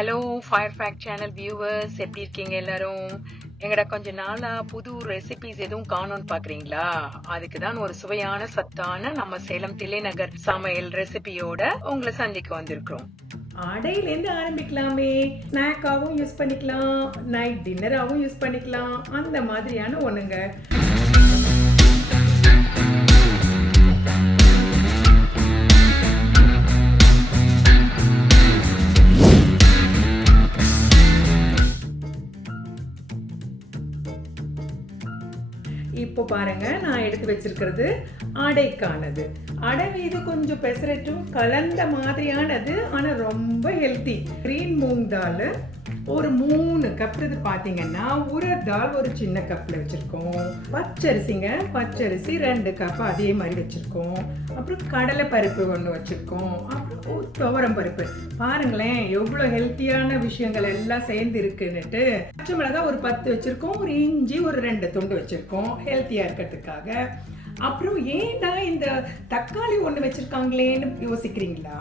Hello fire fact channel viewers, எப்படி இருக்கீங்க எல்லாரும்? எங்கட கொஞ்ச நாளா புது ரெசிபிஸ் எதுவும் காணோன்னு பாக்குறீங்களா? அதுக்கு தான் ஒரு சுவையான சத்தான நம்ம சேலம் தில்லைநகர் சமையல் ரெசிபியோட உங்களை சந்திக்க வந்திருக்கிறோம். அடையிலேருந்து ஆரம்பிக்கலாமே. ஸ்நாக்காகவும் யூஸ் பண்ணிக்கலாம், நைட் டின்னராகவும் யூஸ் பண்ணிக்கலாம், அந்த மாதிரியான ஒண்ணுங்க. இப்போ பாருங்க, நான் எடுத்து வச்சிருக்கிறது அடைக்கானது. அடை இது கொஞ்சம் பெசரட்டும் கலந்த மாதிரியானது, ஆனா ரொம்ப ஹெல்த்தி. கிரீன் மூங் தால் ஒரு 3 கப் இது பாத்தீங்கன்னா, உரத் தால் ஒரு சின்ன கப்ல வச்சிருக்கோம். பச்சரிசிங்க, பச்சரிசி 2 கப் அதே மாதிரி வச்சிருக்கோம். அப்புறம் கடலை பருப்பு 1 வச்சிருக்கோம். அப்புறம் துவரம் பருப்பு. பாருங்களேன் எவ்வளவு ஹெல்த்தியான விஷயங்கள் எல்லாம் சேர்ந்து இருக்குன்னுட்டு. பச்சை மிளகாய் ஒரு 10 வச்சிருக்கோம். ஒரு இஞ்சி ஒரு 2 துண்டு வச்சிருக்கோம் ஹெல்த்தியா இருக்கிறதுக்காக. அப்புறம் ஏன்டா இந்த தக்காளி 1 வச்சிருக்காங்களேன்னு யோசிக்கிறீங்களா?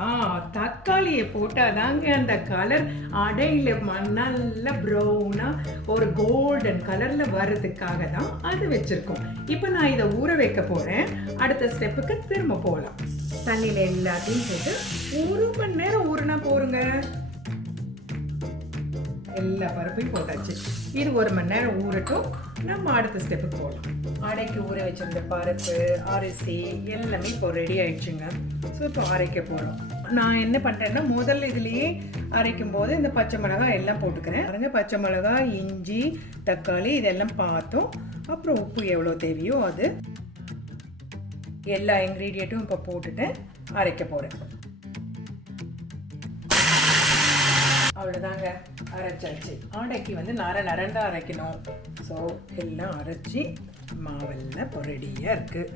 தக்காளியை போட்டாதாங்க அந்த கலர் அடையில நல்ல ப்ரௌனா ஒரு கோல்டன் கலர்ல வர்றதுக்காக தான் அது வச்சிருக்கோம். இப்போ நான் இதை ஊற வைக்க போறேன். அடுத்த ஸ்டெப்புக்கு திரும்ப போகலாம். தண்ணியில எல்லாத்தையும் போட்டு 1 மணி நேரம் ஊறினா போருங்க. எல்லா பருப்பையும் போட்டாச்சு. இது 1 மணி நேரம் ஊறட்டும். நம்ம அடுத்த ஸ்டெப்புக்கு போகலாம். அடைக்கு ஊற வச்சிருந்த பருப்பு, அரிசி எல்லாமே இப்போ ரெடி ஆயிடுச்சுங்க. ஸோ இப்போ அரைக்க போகிறோம். நான் என்ன பண்ணுறேன்னா, முதல்ல இதுலேயே அரைக்கும் போது இந்த பச்சை மிளகாய் எல்லாம் போட்டுக்கிறேன். பாருங்க, பச்சை மிளகாய், இஞ்சி, தக்காளி இதெல்லாம் பார்த்தோம். அப்புறம் உப்பு எவ்வளோ தேவையோ அது எல்லா இன்க்ரீடியண்ட்டும் இப்போ போட்டுட்டு அரைக்க போகிறேன். அவ்வளோதாங்க, அரைச்சாச்சு. அடைக்கு நரண்டா அரைக்கணும். ஸோ எல்லாம் அரைச்சி மாவெல்லாம் இப்போ ரெடியாக இருக்குது.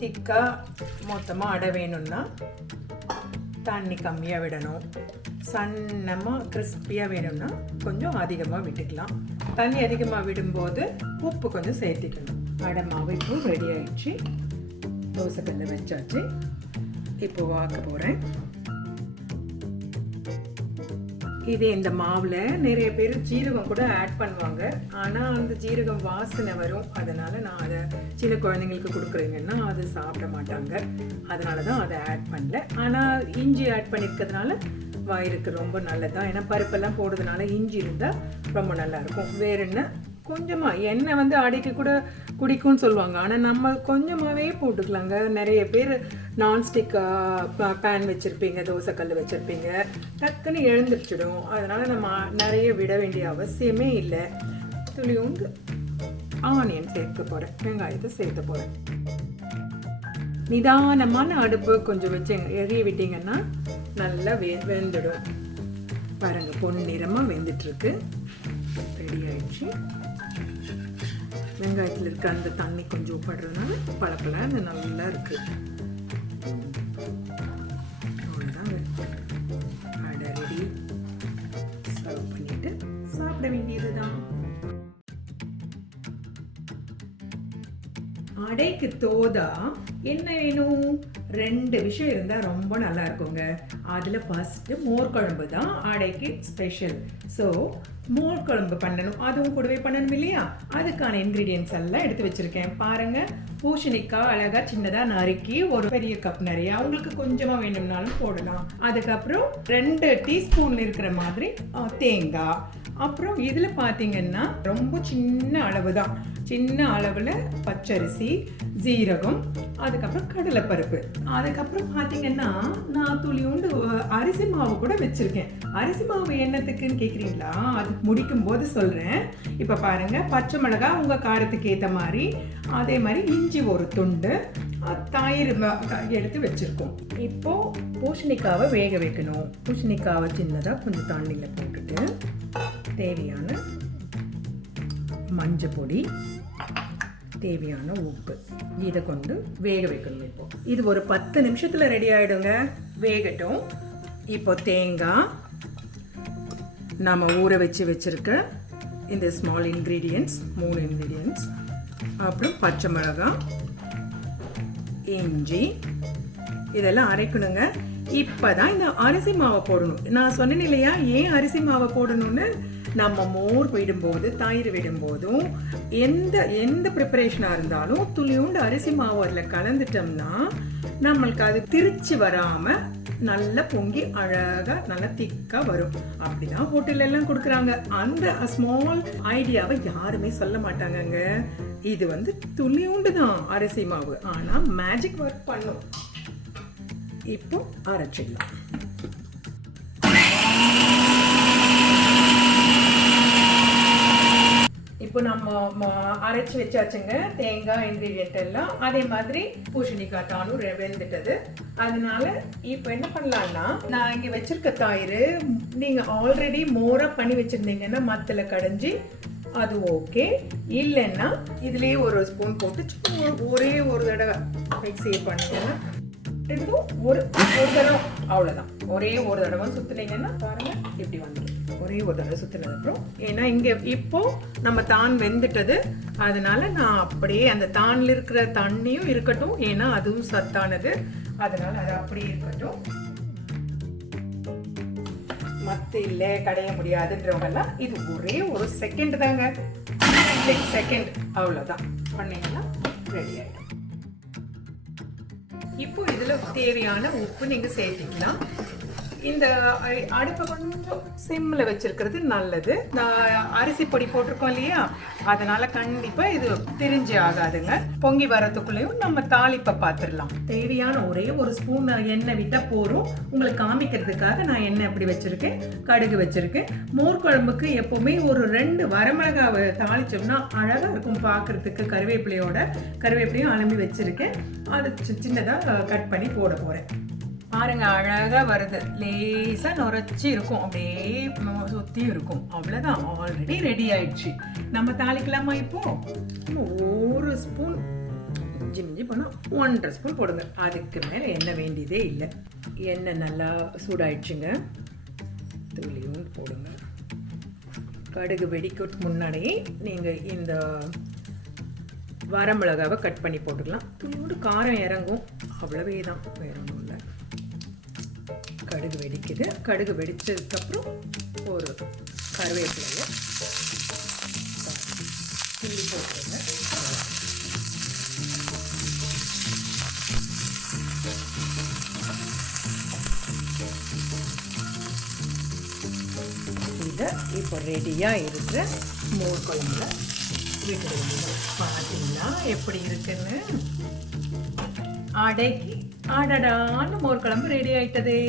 திக்காக மொத்தமாக அடை வேணும்னா தண்ணி கம்மியாக விடணும். சன்னமாக கிறிஸ்பியாக வேணும்னா கொஞ்சம் அதிகமாக விட்டுக்கலாம். தண்ணி அதிகமாக விடும்போது உப்பு கொஞ்சம் சேர்த்திக்கணும். அடை மாவு இப்போ ரெடி ஆயிடுச்சு. தோசைக்கல்ல வச்சாச்சு. இப்போ வாக்க போகிறேன். இதே இந்த மாவில் நிறைய பேர் ஜீரகம் கூட ஆட் பண்ணுவாங்க. ஆனால் அந்த ஜீரகம் வாசனை வரும். அதனால் நான் அதை சின்ன குழந்தைங்களுக்கு கொடுக்குறீங்கன்னா அது சாப்பிட மாட்டாங்க. அதனால தான் அதை ஆட் பண்ணல. ஆனால் இஞ்சி ஆட் பண்ணியிருக்கிறதுனால வயிறுக்கு ரொம்ப நல்லதான். ஏன்னா பருப்பெல்லாம் போடுறதுனால இஞ்சி இருந்தால் ரொம்ப நல்லாயிருக்கும். வேற என்ன, கொஞ்சமாக எண்ணெய் அடைக்க கூட குடிக்கும்னு சொல்லுவாங்க. ஆனால் நம்ம கொஞ்சமாகவே போட்டுக்கலாங்க. நிறைய பேர் நான்ஸ்டிக் பேன் வச்சுருப்பீங்க, தோசைக்கல் வச்சுருப்பீங்க, டக்குன்னு எழுந்திரிச்சிடும். அதனால் நம்ம நிறைய விட வேண்டிய அவசியமே இல்லை. துளியோண்டு ஆனியன் சேர்க்க போகிறேன், வெங்காயத்தை சேர்க்க போகிறேன். நிதானமான அடுப்பு கொஞ்சம் வச்சு எரிய விட்டிங்கன்னா நல்லா வெந்துடும். பாருங்க, பொன்னிறமாக வெந்துட்டுருக்கு. ரெடி ஆயிடுச்சு. வெங்காயத்தில் இருக்க அந்த தண்ணி கொஞ்சம் படுறதுனால பழப்பலான்னு நல்லா இருக்கு. அவ்வளோதாங்க, அடை ரெடி. சர்வ் பண்ணிட்டு சாப்பிட வேண்டியதுதான். அடைக்கு தோதா என்ன வேணும்? 2 விஷயம் இருந்தால் ரொம்ப நல்லா இருக்குங்க. அதில் ஃபர்ஸ்ட்டு மோர் குழம்பு தான் அடைக்கு ஸ்பெஷல். ஸோ மோர் குழம்பு பண்ணணும், அதுவும் கூடவே பண்ணணும் இல்லையா? அதுக்கான இன்க்ரீடியன்ஸ் எல்லாம் எடுத்து வச்சுருக்கேன். பாருங்கள், பூசணிக்காய் அழகாக சின்னதாக நறுக்கி ஒரு பெரிய கப் நிறைய, அவங்களுக்கு கொஞ்சமாக வேணும்னாலும் போடலாம். அதுக்கப்புறம் 2 டீஸ்பூன் இருக்கிற மாதிரி தேங்காய். அப்புறம் இதில் பார்த்தீங்கன்னா ரொம்ப சின்ன அளவு தான், சின்ன அளவில் பச்சரிசி, ஜீரகம், அதுக்கப்புறம் கடலைப்பருப்பு. அதுக்கப்புறம் பார்த்தீங்கன்னா நான் துளியோண்டு அரிசி மாவு கூட வச்சுருக்கேன். அரிசி மாவு என்னத்துக்குன்னு கேட்குறீங்களா? அது முடிக்கும் போது சொல்கிறேன். இப்போ பாருங்கள், பச்சை மிளகாய் உங்கள் காரத்துக்கு ஏற்ற மாதிரி, அதே மாதிரி இஞ்சி ஒரு துண்டு, தயிர் எடுத்து வச்சுருக்கோம். இப்போது பூசணிக்காவை வேக வைக்கணும். பூசணிக்காவை சின்னதாக கொஞ்சம் தண்ணியில் போட்டுட்டு தேவையான மஞ்சள் பொடி, தேவையான உப்பு, இதை கொண்டு வேக வைக்கணும். இப்போ இது ஒரு 10 நிமிஷத்தில் ரெடி ஆகிடுங்க. வேகட்டும். இப்போ தேங்காய், நம்ம ஊற வச்சிருக்க இந்த ஸ்மால் இன்க்ரீடியன்ட்ஸ் 3 இன்க்ரீடியன்ட்ஸ், அப்புறம் பச்சை மிளகாய், இஞ்சி, இதெல்லாம் அரைக்கணுங்க. இப்பதான் இந்த அரிசி மாவை போடணும். நான் சொன்னேன் இல்லையா ஏன் அரிசி மாவை போடணும்னு. நம்ம மோர் விடும்போது தயிர் விடும்போதும் எந்த ப்ரிப்பரேஷனாக இருந்தாலும் துளியுண்டு அரிசி மாவு அதில் கலந்துட்டோம்னா நம்மளுக்கு அது திரிச்சு வராமல் நல்லா பொங்கி அழகாக நல்லா திக்காக வரும். அப்படிதான் ஹோட்டல் எல்லாம் கொடுக்குறாங்க. அந்த ஸ்மால் ஐடியாவை யாருமே சொல்ல மாட்டாங்கங்க. இது துளியுண்டு தான் அரிசி மாவு, ஆனால் மேஜிக் ஒர்க் பண்ணும். இப்போ அரைச்சிடலாம். இப்போ நம்ம அரைச்சி வச்சாச்சுங்க தேங்காய் இன்க்ரீடியன்ட் எல்லாம். அதே மாதிரி பூசணிக்காய் தானும் வெந்துட்டது. அதனால இப்போ என்ன பண்ணலாம்னா, நான் இங்கே வச்சிருக்க தயிர் நீங்கள் ஆல்ரெடி மோராக பண்ணி வச்சுருந்தீங்கன்னா மத்தில் கடைஞ்சி அது ஓகே. இல்லைன்னா இதுலேயே ஒரு ஸ்பூன் போட்டு ஒரே ஒரு தடவை மிக்ஸி பண்ணிங்கன்னா ஒரு தடவை அவ்வளோதான். ஒரே ஒரு தடவை சுற்றுனீங்கன்னா பாருங்க இப்படி வந்துடும். ஒரே ஒரு தடவை சுற்றினதுக்கப்புறம் ஏன்னா இங்கே இப்போ நம்ம தான் வெந்துட்டது, அதனால நான் அப்படியே அந்த தானில் இருக்கிற தண்ணியும் இருக்கட்டும், ஏன்னா அதுவும் சத்தானது, அதனால அது அப்படியே இருக்கட்டும். மற்ற இல்லை கடைய முடியாதுன்றவங்கெல்லாம் இது ஒரே ஒரு செகண்ட் தாங்க, 10 செகண்ட் அவ்வளோதான் பண்ணீங்கன்னா ரெடி ஆகிடும். இப்போ இதில் தேவையான உப்பு நீங்கள் சேர்த்திக்கலாம். இந்த அடுப்பை கொஞ்சம் சிம்மில் வச்சிருக்கிறது நல்லது. நான் அரிசி பொடி போட்டிருக்கோம் இல்லையா, அதனால கண்டிப்பாக இது திரிஞ்சு ஆகாதுங்க. பொங்கி வரதுக்குள்ளேயும் நம்ம தாளிப்பை பார்த்துடலாம். தேவையான ஒரே ஒரு ஸ்பூன் எண்ணெய் விட்டால் போகிறோம். உங்களுக்கு காமிக்கிறதுக்காக நான் எண்ணெய் எப்படி வச்சுருக்கேன், கடுகு வச்சுருக்கேன். மோர் குழம்புக்கு எப்போவுமே ஒரு 2 வரமிளகாவை தாளிச்சோம்னா அழகாக இருக்கும் பார்க்குறதுக்கு. கருவேப்பிலையும் அலம்பி வச்சுருக்கேன். அது சின்னதாக கட் பண்ணி போட போகிறேன். பாருங்க அழகாக வருது. லேசாக நுரைச்சி இருக்கும், அப்படியே சுற்றி இருக்கும். அவ்வளோதான், ஆல்ரெடி ரெடி ஆயிடுச்சு. நம்ம தாளிக்கலாமா? இப்போ ஒரு ஸ்பூன் மிஞ்சி போனால் 1.5 ஸ்பூன் போடுங்க. அதுக்கு மேலே எண்ணெய் வேண்டியதே இல்லை. எண்ணெய் நல்லா சூடாயிடுச்சுங்க. துளியும் போடுங்க. கடுகு வெடிக்க முன்னாடி நீங்கள் இந்த வரமிளகாவை கட் பண்ணி போட்டுக்கலாம். துளியோடு காரம் இறங்கும், அவ்வளவே தான், வேற ஒன்றும் இல்லை. கடுகு வெடிக்குது. கடுகு வெடிச்சதுக்கப்புறம் ஒரு கருவேப்பிலையை கிள்ளி போட்டுருங்க. இதை இப்போ ரெடியாக இருக்கிற மோர் குழம்புல விட்டுடுங்க. பார்த்தீங்கன்னா எப்படி இருக்குன்னு. அடைக்கு அடடான்னு மோர் குழம்பு ரெடி ஆயிட்டதே.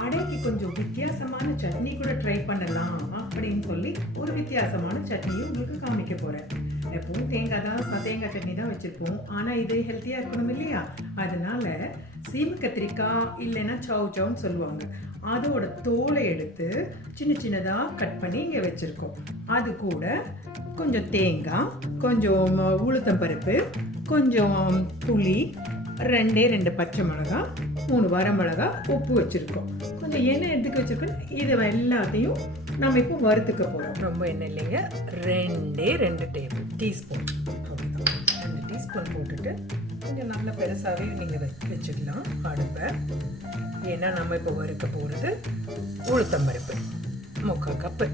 அடைக்கு கொஞ்சம் வித்தியாசமான சட்னி கூட ட்ரை பண்ணலாம் அப்படின்னு சொல்லி ஒரு வித்தியாசமான சட்னியும் உங்களுக்கு காமிக்க போறேன். எப்பவும் தேங்காய் சட்னி தான் வச்சிருப்போம், ஆனா இது ஹெல்த்தியா இருக்கணும் இல்லையா, அதனால சீமை கத்திரிக்காய் இல்லைன்னா சவுன்னு சொல்லுவாங்க, அதோட தோலை எடுத்து சின்ன சின்னதாக கட் பண்ணி இங்கே வச்சுருக்கோம். அது கூட கொஞ்சம் தேங்காய், கொஞ்சம் உளுத்தம்பருப்பு, கொஞ்சம் புளி, 2 பச்சை மிளகாய், 3 வரமிளகாய், உப்பு வச்சுருக்கோம். கொஞ்சம் எண்ணெய் எடுத்துக்க வச்சுருக்கோம். இது எல்லாத்தையும் நம்ம இப்போ வறுத்துக்க போகிறோம். ரொம்ப எண்ணெய் இல்லைங்க, 2 டீஸ்பூன் அவ்வளோதான். 2 டீஸ்பூன் போட்டுட்டு கொஞ்சம் நல்லா பெருசாகவே நீங்கள் வச்சுக்கலாம் அடுப்பை. ஏன்னா நம்ம இப்போ வறுக்க போகிறது உளுத்தம்பருப்பு, 3/4 கப்பு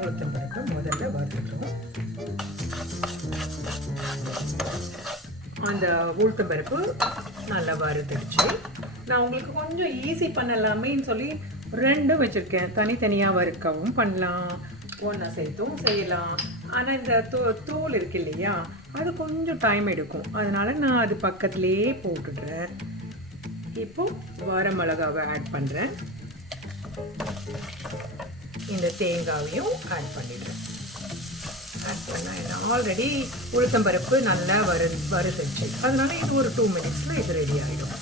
உளுத்தம்பருப்பு முதல்ல வறுத்துக்கிறோம். அந்த உளுத்தம்பருப்பு நல்லா வறுத்துடுச்சு. நான் உங்களுக்கு கொஞ்சம் ஈஸி பண்ணலாமேன்னு சொல்லி 2 வச்சுருக்கேன். தனித்தனியாக வறுக்கவும் பண்ணலாம், ஒன்றா சேர்த்தும் செய்யலாம். ஆனால் இந்த தோல் இருக்கு இல்லையா, அது கொஞ்சம் டைம் எடுக்கும், அதனால நான் அது பக்கத்துலேயே போட்டுடுறேன். இப்போ வரமிளகாவை ஆட் பண்ணுறேன். இந்த தேங்காவையும் ஆட் பண்ணிடுறேன். ஆட் பண்ண ஆல்ரெடி உளுத்தம்பருப்பு நல்லா வறுத்துச்சு, அதனால இது ஒரு 2 மினிட்ஸில் இது ரெடி ஆகிடும்.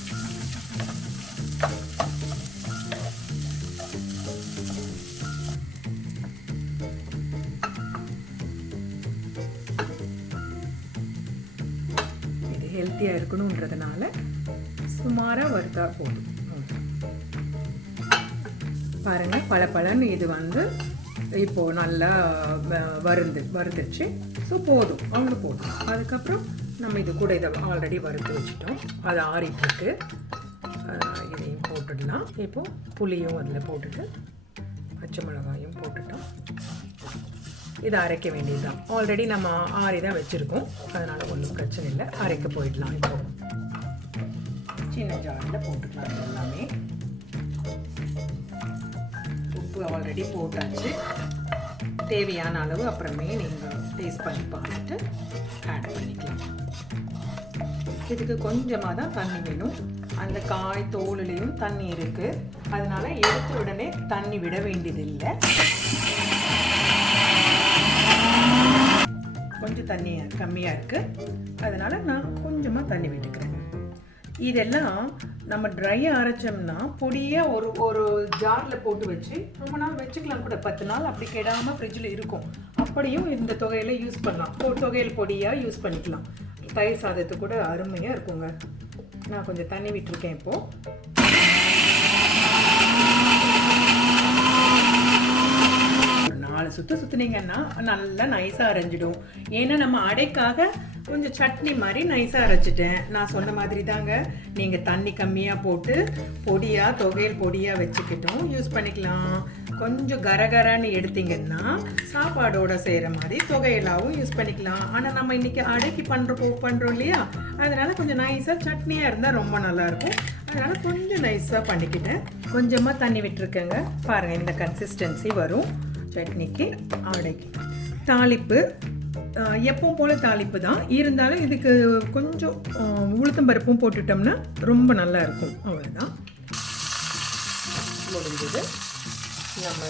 இது ஹெல்த்தியாக இருக்கணுன்றதுனால சுமாராக வறுத்தா போதும். பாருங்கள் பழன்னு இது இப்போது நல்லா வறுத்துச்சு. ஸோ போதும், அவ்வளோ போதும். அதுக்கப்புறம் நம்ம இது கூட இதை ஆல்ரெடி வறுத்து வச்சுட்டோம், அது ஆறிட்டுருக்கு. இதையும் போட்டுடலாம். இப்போது புளியும் அதில் போட்டுட்டு பச்சை மிளகாயும் போட்டுட்டோம். இதை அரைக்க வேண்டியதுதான். ஆல்ரெடி நம்ம ஆறி தான் வச்சுருக்கோம், அதனால் ஒன்றும் பிரச்சனை இல்லை. அரைக்க போயிடலாம். இப்போது சின்ன ஜாரில் போட்டுக்கலாம். இது எல்லாமே உப்பு ஆல்ரெடி போட்டாச்சு. தேவையான அளவு அப்புறமே நீங்கள் டேஸ்ட் பண்ணி பார்த்துட்டு ஆட் பண்ணிக்கலாம். இதுக்கு கொஞ்சமாக தான் தண்ணி வேணும். அந்த காய் தோலுலேயும் தண்ணி இருக்குது, அதனால் எடுத்த உடனே தண்ணி விட வேண்டியதில்லை. கொஞ்சம் தண்ணி கம்மியாக இருக்குது, அதனால் நான் கொஞ்சமாக தண்ணி விட்டுக்கிறேன். இதெல்லாம் நம்ம ட்ரையாக அரைச்சோம்னா பொடியாக ஒரு ஜாரில் போட்டு வச்சு ரொம்ப நாள் வச்சுக்கலாம் கூட. 10 நாள் அப்படி கெடாமல் ஃப்ரிட்ஜில் இருக்கும். அப்படியும் இந்த தொகையில் யூஸ் பண்ணலாம். தொகையில் பொடியாக யூஸ் பண்ணிக்கலாம். தயிர் சாதத்து கூட அருமையாக இருக்குங்க. நான் கொஞ்சம் தண்ணி விட்டுருக்கேன். இப்போது ஒரு 4 சுற்று சுற்றுனீங்கன்னா நல்லா நைஸாக அரைஞ்சிடும். ஏன்னா நம்ம அடைக்காக கொஞ்சம் சட்னி மாதிரி நைஸாக அரைச்சிட்டேன். நான் சொன்ன மாதிரி தாங்க, நீங்கள் தண்ணி கம்மியாக போட்டு பொடியாக தொகையில் பொடியாக வச்சுக்கிட்டும் யூஸ் பண்ணிக்கலாம். கொஞ்சம் கரகரான்னு எடுத்திங்கன்னா சாப்பாடோட செய்கிற மாதிரி தொகையிலாவும் யூஸ் பண்ணிக்கலாம். ஆனால் நம்ம இன்றைக்கி அடைக்கு பண்ணுறோம் இல்லையா, அதனால் கொஞ்சம் நைஸாக சட்னியாக இருந்தால் ரொம்ப நல்லாயிருக்கும். அதனால் கொஞ்சம் நைஸாக பண்ணிக்கிட்டேன். கொஞ்சமாக தண்ணி விட்டுருக்கேங்க. பாருங்கள், இந்த கன்சிஸ்டன்சி வரும் சட்னிக்கு. அடைக்கு தாளிப்பு எப்பவும் போல் தாளிப்பு தான் இருந்தாலும் இதுக்கு கொஞ்சம் உளுத்தம் பருப்பும் போட்டுட்டோம்னா ரொம்ப நல்லா இருக்கும். அவ்வளோதான், முடிஞ்சது. நம்ம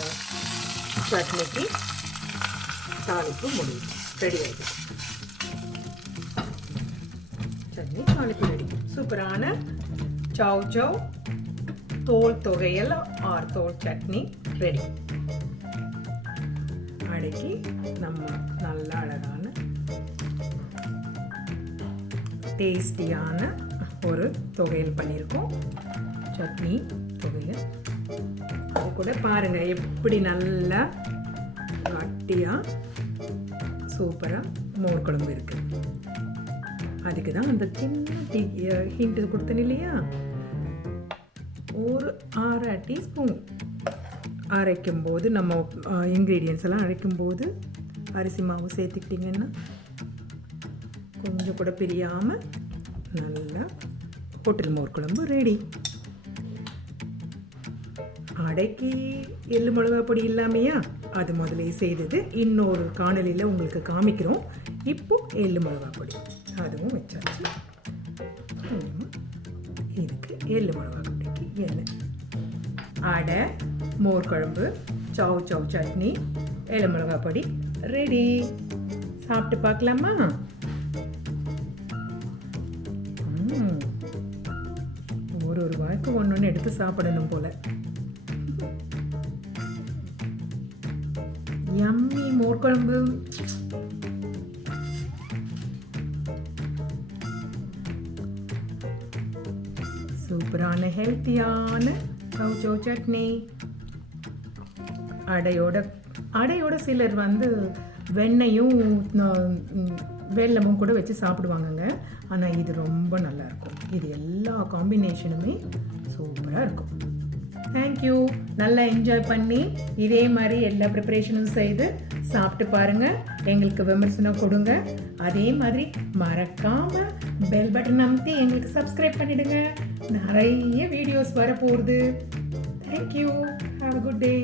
சட்னிக்கு தாளிப்பு முடியும், ரெடி ஆகிடுது. சட்னி தாளிப்பு ரெடி. சூப்பரான சவ் சவ் தோல் தொகையல் ஆர் தோல் சட்னி ரெடி. அடக்கி நம்ம நல்ல அழகான டேஸ்டியான ஒரு தொகையல் பண்ணியிருக்கோம். சட்னி தொகையல். அது கூட பாருங்கள் எப்படி நல்லா கட்டியாக சூப்பராக மோர் குழம்பு இருக்குது. அதுக்கு தான் அந்த சின்ன ஹிண்ட் கொடுத்தேன் இல்லையா, ஒரு 1/2 டீஸ்பூன் அரைக்கும்போது நம்ம இன்க்ரீடியன்ஸ் எல்லாம் அரைக்கும்போது அரிசி மாவு சேர்த்துக்கிட்டிங்கன்னா கொஞ்சம் கூட பிரியாமல் நல்லா ஹோட்டல் மோர் குழம்பு ரெடி. அடைக்கி எள்ளு மிளகாய் பொடி இல்லாமையா, அது முதலே செய்தது. இன்னொரு காணொலியில் உங்களுக்கு காமிக்கிறோம். இப்போ எள்ளு மிளகாய் பொடி அதுவும் வச்சாச்சு. இதுக்கு எள்ளு மிளகாய் பொடிக்கு எண்ணெய். அடை, மோர் குழம்பு, சவ் சவ் சட்னி, எள்ளு மிளகாய் பொடி ரெடி. சாப்பிட்டு பார்க்கலாமா? ஒரு வாய்க்கு ஒன்று எடுத்து சாப்பிடணும் போல. யம்மி மோர் குழம்பு. சூப்பரான ஹெல்த்தியான சவ் சவ் சட்னி. அடையோட சிலர் வெண்ணையும் வெல்லமும் கூட வச்சு சாப்பிடுவாங்கங்க. ஆனால் இது ரொம்ப நல்லாயிருக்கும். இது எல்லா காம்பினேஷனுமே சூப்பராக இருக்கும். தேங்க்யூ. நல்லா என்ஜாய் பண்ணி இதே மாதிரி எல்லா ப்ரிப்பரேஷனும் செய்து சாப்பிட்டு பாருங்கள். எங்களுக்கு விமர்சனம் கொடுங்க. அதே மாதிரி மறக்காமல் பெல் பட்டன் அமுத்தி எங்களுக்கு சப்ஸ்கிரைப் பண்ணிவிடுங்க. நிறைய வீடியோஸ் வரப்போகுது. Thank you. Have a good day.